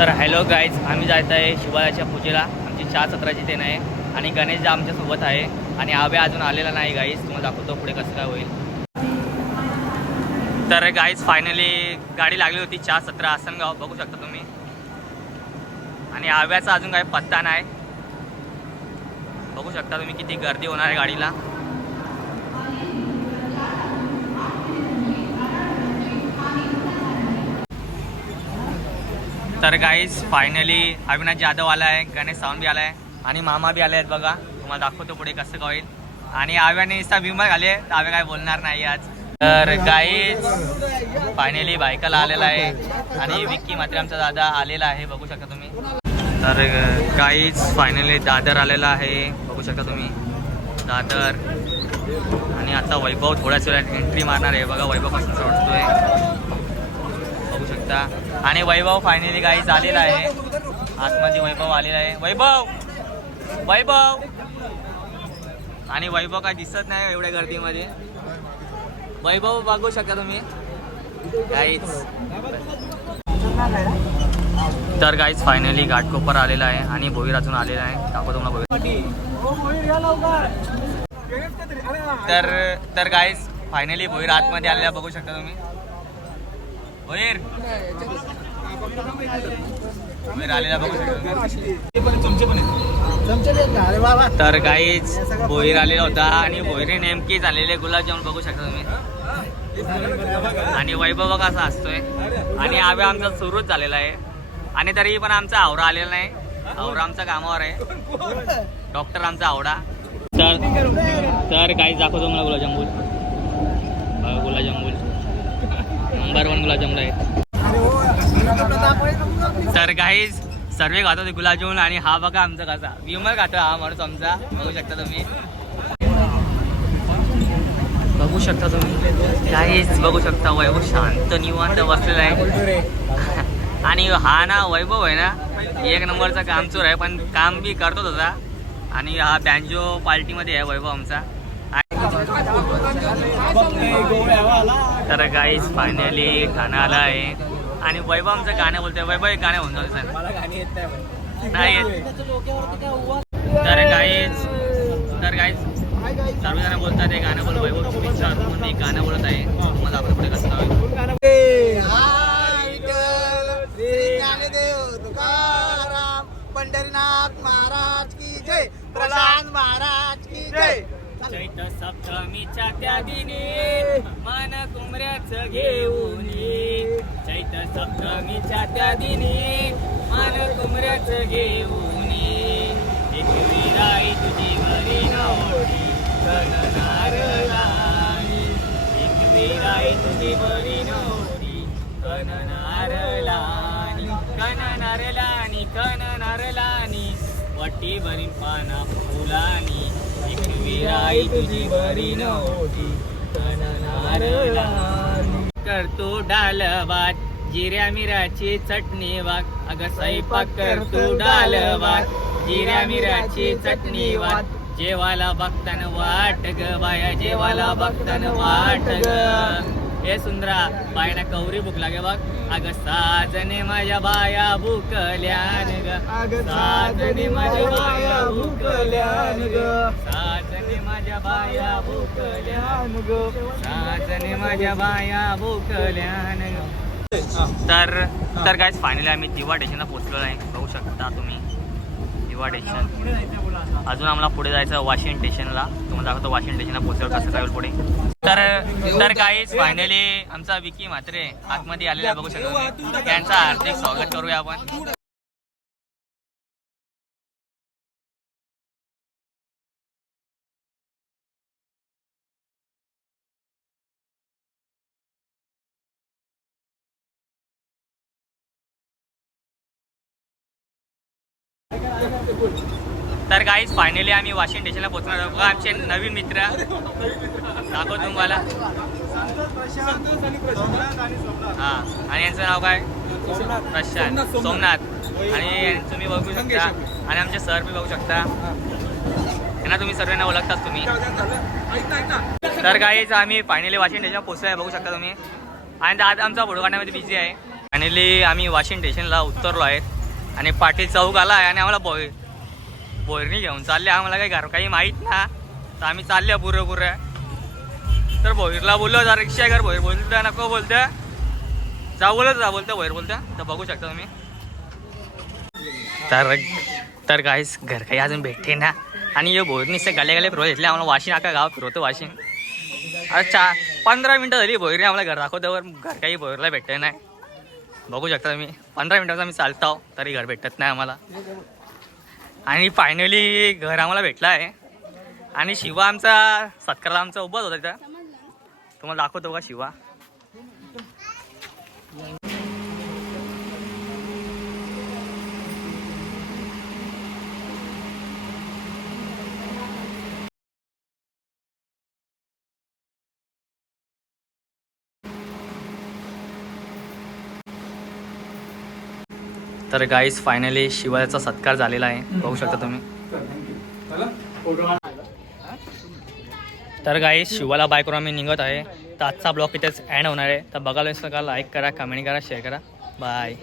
तर hello guys आम्ही जायचं आहे शिवाजाच्या पूजेला. आमची चार सत्राची तेन आहे आणि गणेश आमच्यासोबत आहे. आणि आवे अजून आलेला नाही गाईज तुम्हाला दाखवतो पुढे कसं काय होईल. तर गाईज फायनली गाडी लागली होती चार सतरा आसनगाव बघू शकता तुम्ही. आणि आव्याचा अजून काही पत्ता नाही. बघू शकता तुम्ही किती गर्दी होणार आहे गाडीला. तर गाईज फायनली अविनाश जाधव आला आहे गणेश सावंत बी आला आहे आणि मामा बी आले आहेत बघा. तुम्हाला दाखवतो पुढे कसं काय होईल. आणि आव्याने विमा घाले तर आव्या काय बोलणार नाही आज. तर गाईज फायनली बायकाला आलेला आहे. आणि विक्की मात्र आमचा दादा आलेला आहे बघू शकता तुम्ही. तर गाईज फायनली दादर आलेला आहे बघू शकता तुम्ही. दादर. आणि आता वैभव थोड्याच वेळात एंट्री मारणार आहे. बघा वैभव कसं सोडतोय होता. आणि वैभव फायनली गाईज आलेला आहे. आतमध्ये वैभव आलेला आहे. वैभव! वैभव! आणि वैभव काय दिसत नाही एवढ्या गर्दीमध्ये. वैभव बघू शकता तुम्ही. गाईज तर गाईज फायनली घाटकोपर आलेला आहे आणि भोईर अजून आलेला आहे. दाखवतो तुम्हाला भोईर तर तर गाईज फायनली भोईर आतमध्ये आलेला बघू शकता तुम्ही भोईर भोईर आलेला बघू शकता तुम्ही तर गाईज भोईर आलेला होता आणि भोईरे नेमकी झालेले गुलाबजामुन बघू शकता तुम्ही. आणि वैभव कसा असतोय? आणि आव्या आमचा सुरूच झालेला आहे. आणि तरी पण आमचा आवरा आलेला नाही. आवरा आमचा कामावर आहे. डॉक्टर आमचा आवडा तर तर काही दाखवतो मला गुलाबजामुन बघा गुलाबजामुन नंबर वन गुलाबजामुन आहे. तर काहीच सर्वे खातो ते गुलाबजामुन आणि हा बघा आमचा कसा. विमल खातो हा माणूस आमचा. बघू शकता तुम्ही. बघू शकता तुम्ही. काहीच बघू शकता वैभव शांत निवांत बसलेला आहे. आणि हा ना वैभव आहे ना एक नंबरचा कामचोर आहे पण काम बी करतो तसा आणि हा बँजो पार्टीमध्ये आहे वैभव आमचा. तर गाईज फायनली ठाणा आला आहे. आणि वैभव आमचं गाणं बोलतोय. वैभव एक गाणं होऊन सर नाही येत. तर गाईज तर गाईज सर्वजण बोलतात हे गाणं बोल वैभव खूप इच्छा म्हणून मी गाणं बोलत आहे. तुम्हाला आपण पुढे कसं पंढरीनाथ महाराज की जय प्रशांत महाराज की जय. चैत सप्तमीच्या त्या दिनी मन कुमऱ्याच घेऊन चैत सप्तमीच्या त्या दिनी मन कुमऱ्याच घेऊन एक तुझी वरी नवडी कणनार लाली एक विराई तुझी वरी नवडी कननार लाणी कननार लाणी कननार लाणी वटी भरी पाना फुलानी तुझी बरी नव्हती. करतो डाल भात जिऱ्या मिराची चटणी वाट अगं स्वयंपाक करतो डाल भात जिऱ्या मिराची चटणी वाट जेवाला बघताना वाट ग बाया जेवाला बघताना वाट ग. हे सुंदरा बायना कवरी भूक लागे बघ. अगं साजने माझ्या बाया भूकल्यान ग. साजने माझ्या बाया भूकल्यान ग. बाया भूकल्यान ग. साजने माझ्या बाया भूकल्यान ग. तर तर काय फायनली आम्ही दिवा स्टेशनला पोहोचलो आहे बघू शकता तुम्ही. दिवा स्टेशन अजून आम्हाला पुढे जायचं वाशिम स्टेशनला तुम्हाला दाखवतो वाशिम स्टेशनला पोहोचल्यावर कसं काय होईल पुढे. तर तर काहीच फायनली आमचा विकी म्हात्रे आतमध्ये आलेला बघू शकतो. त्यांचं हार्दिक स्वागत करूया आपण. तर काहीच फायनली आम्ही वाशिम स्टेशनला पोहोचणार आहोत. बघा आमचे नवीन मित्र. दाखव तुम्हाला. हा आणि यांचं नाव काय? प्रशांत. सोमनाथ. आणि तुम्ही बघू शकता. आणि आमचे सर बी बघू शकता. यांना तुम्ही सर्वांना ओळखताच तुम्ही. तर काहीच आम्ही फायनली वाशिम स्टेशनला पोहोचलोय. आहे बघू शकता तुम्ही. आणि आज आमचा फोटो काढण्यामध्ये बिझी आहे. फायनली आम्ही वाशिम स्टेशनला उतरलो आहे. आणि पाटील चौक आला आहे आणि आम्हाला बोय बोयरणी घेऊन चालले. आम्हाला काही घर काही माहीत ना. तर आम्ही चालले पुरं पुरं. तर भोईरला बोललो जरा रिक्षा कर भोईर बोलतो नको बोलतं. जा बोलत जा बोलतो भोईर बोलतो. तर बघू शकता तुम्ही. तर तर काहीच घर काही अजून भेटते ना. आणि हे भोईर नुसते गाले गाले फिरवत घेतले. आम्हाला वाशिम आका गाव फिरवतो वाशिम. अच्छा पंधरा मिनटं झाली भोईरने आम्हाला घर दाखवल्यावर घर काही भोईरला भेटत नाही. बघू शकता तुम्ही. पंधरा मिनटाचं आम्ही चालतो तरी घर भेटत नाही आम्हाला. आणि फायनली घर आम्हाला भेटलं आहे. आणि शिवा आमचा सत्कारला आमचा उभाच होता तिथं. तुम्हाला दाखवतो का शिवा. तर गाईस फायनली शिवाचा सत्कार झालेला आहे. बघू शकता तुम्ही. तर गाई शिवाला बाय करून आम्ही निघत आहे. तर आजचा ब्लॉग इथेच एंड होणार आहे. तर बघायला का लाईक करा कमेंट करा शेअर करा. बाय